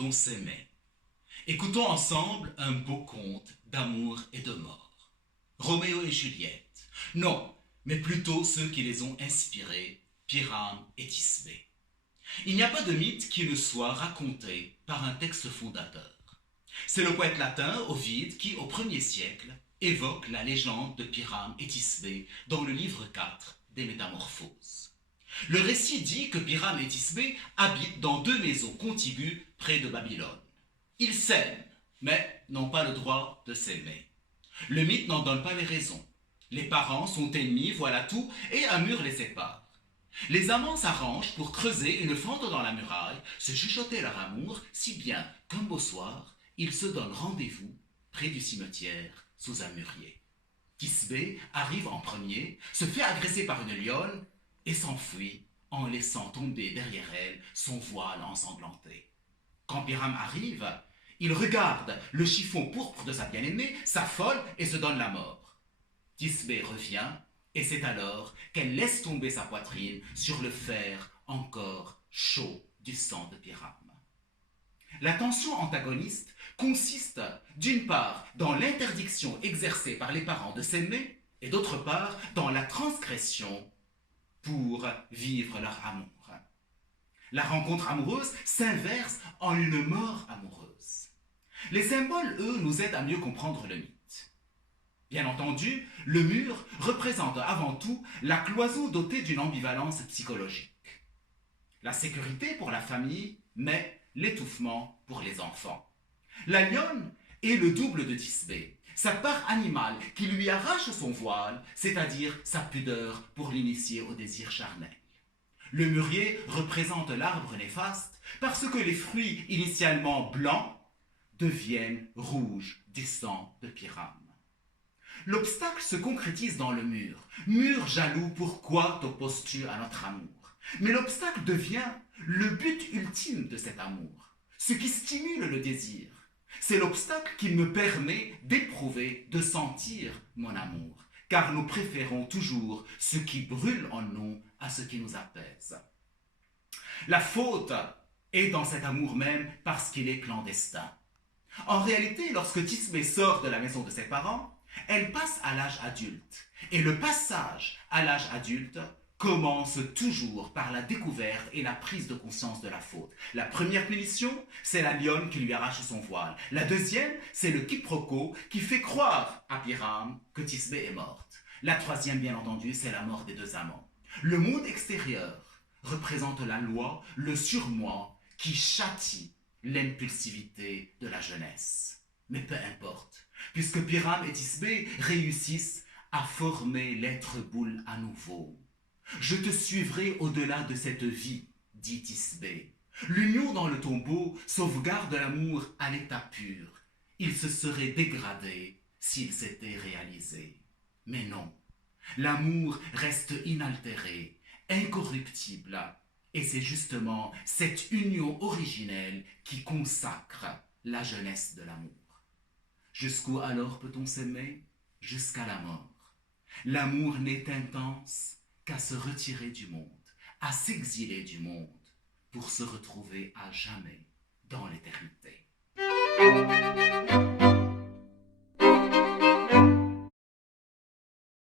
peut-on s'aimer? Écoutons ensemble un beau conte d'amour et de mort. Roméo et Juliette. Non, mais plutôt ceux qui les ont inspirés, Pyrame et Thisbé. Il n'y a pas de mythe qui ne soit raconté par un texte fondateur. C'est le poète latin Ovide qui, au 1er siècle, évoque la légende de Pyrame et Thisbé dans le livre 4 des Métamorphoses. Le récit dit que Pyrame et Thisbé habitent dans 2 maisons contiguës près de Babylone. Ils s'aiment, mais n'ont pas le droit de s'aimer. Le mythe n'en donne pas les raisons. Les parents sont ennemis, voilà tout, et un mur les sépare. Les amants s'arrangent pour creuser une fente dans la muraille, se chuchoter leur amour, si bien qu'un beau soir, ils se donnent rendez-vous près du cimetière sous un mûrier. Thisbé arrive en premier, se fait agresser par une lionne et s'enfuit en laissant tomber derrière elle son voile ensanglanté. Quand Pyrame arrive, il regarde le chiffon pourpre de sa bien-aimée, s'affole et se donne la mort. Thisbé revient et c'est alors qu'elle laisse tomber sa poitrine sur le fer encore chaud du sang de Pyrame. La tension antagoniste consiste d'une part dans l'interdiction exercée par les parents de s'aimer et d'autre part dans la transgression pour vivre leur amour. La rencontre amoureuse s'inverse en une mort amoureuse. Les symboles, eux, nous aident à mieux comprendre le mythe. Bien entendu, le mur représente avant tout la cloison dotée d'une ambivalence psychologique. La sécurité pour la famille, mais l'étouffement pour les enfants. La lionne est le double de Thisbé, sa part animale qui lui arrache son voile, c'est-à-dire sa pudeur pour l'initier au désir charnel. Le mûrier représente l'arbre néfaste parce que les fruits initialement blancs deviennent rouges du sang de Pyrame. L'obstacle se concrétise dans le mur. Mur jaloux, pourquoi t'opposes-tu à notre amour? Mais l'obstacle devient le but ultime de cet amour, ce qui stimule le désir. C'est l'obstacle qui me permet d'éprouver, de sentir mon amour, car nous préférons toujours ce qui brûle en nous à ce qui nous apaise. La faute est dans cet amour même parce qu'il est clandestin. En réalité, lorsque Thisbé sort de la maison de ses parents, elle passe à l'âge adulte. Et le passage à l'âge adulte commence toujours par la découverte et la prise de conscience de la faute. La première punition, c'est la lionne qui lui arrache son voile. La deuxième, c'est le quiproquo qui fait croire à Pyrame que Thisbé est morte. La troisième, bien entendu, c'est la mort des 2 amants. Le monde extérieur représente la loi, le surmoi qui châtie l'impulsivité de la jeunesse. Mais peu importe, puisque Pyrame et Thisbé réussissent à former l'être boule à nouveau. Je te suivrai au-delà de cette vie, dit Thisbé. L'union dans le tombeau sauvegarde l'amour à l'état pur. Il se serait dégradé s'il s'était réalisé. Mais non, l'amour reste inaltéré, incorruptible. Et c'est justement cette union originelle qui consacre la jeunesse de l'amour. Jusqu'où alors peut-on s'aimer? Jusqu'à la mort. L'amour n'est intense qu'à se retirer du monde, à s'exiler du monde, pour se retrouver à jamais dans l'éternité.